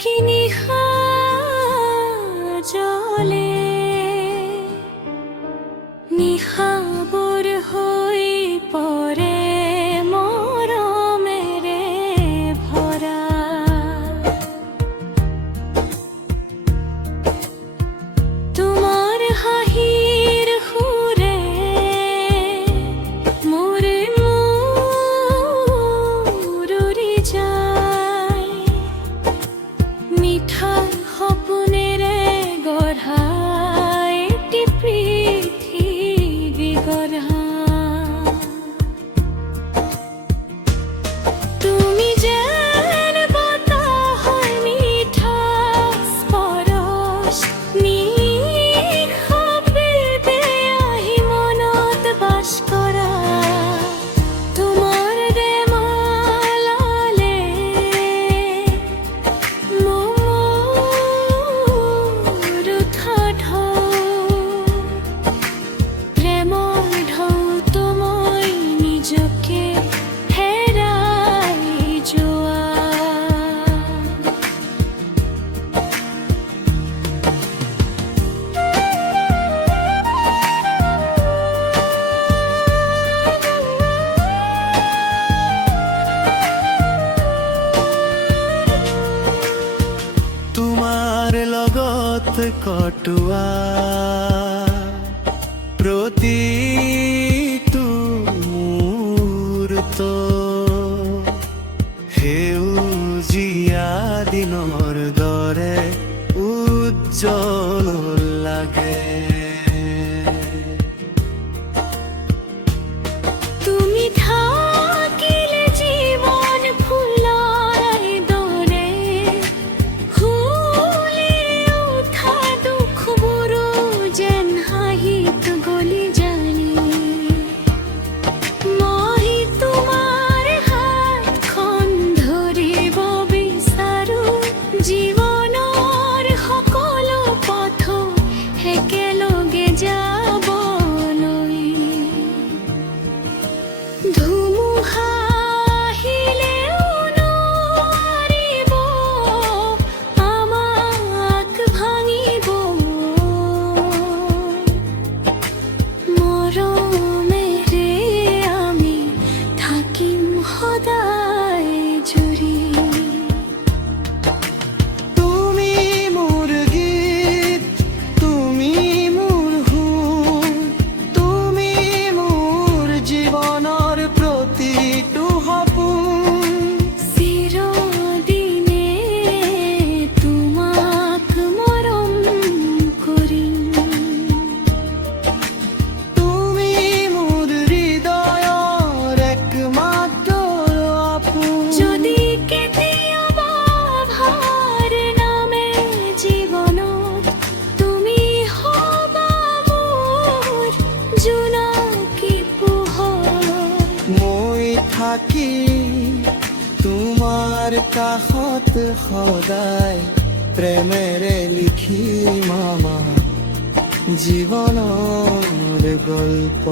কি নিশা জলে নিশাবোৰ হৈ পৰে মৰমেৰে ভৰা। তোমাৰ হাঁহিৰ সুৰে মোৰ মূৰ উৰি যায়, মিঠা সপোনেৰে গঢ়া এটি পৃথিৱী গঢ়া। তুমি যেন বতাহৰ মিঠা স্পৰ্শ, নিশাবে আহি মনত বাস কৰা। তোমাৰ দেমালালে মোৰ উঠা ঢৌ, প্ৰেমৰ ঢৌতো মই নিজকে হেৰাই যোৱা। তোমাৰ লগত কটোৱা প্ৰতিটো মুহূৰ্ত সেউজীয়া দিনৰ দৰে উজ্জ্বল লাগে। তুমি থাকিলে জীৱন ফুলৰ দৰে, ফুলি উঠা দুখবোৰো যেন হাঁহিত গলি যায়। মই তোমাৰ হাতখন ধৰিব বিচাৰো, জীৱনৰ সকলো পথ একেলগে যাবলৈ। ধুমুহা আহিলেও নোৱাৰিব আমাক ভাঙিব, মৰমেৰে আমি থাকিম সদায় জুৰি। তুমি মোৰ গীত, তুমি মোৰ সুৰ, তুমি মোৰ জীৱনৰ প্ৰতিটো সপোন। চিৰদিনে তোমাক মৰম কৰিম। তুমি মোৰ হৃদয়ৰ একমাত্ৰ আপোন। যদি কেতিয়াবা ভাৰ নামে জীৱনত, তুমি হবা মোৰ জোনাকী পোহৰ। মই থাকি তোমাৰ কাষত সদায় প্ৰেমেৰে লিখিম আমাৰ জীৱনৰ গল্প।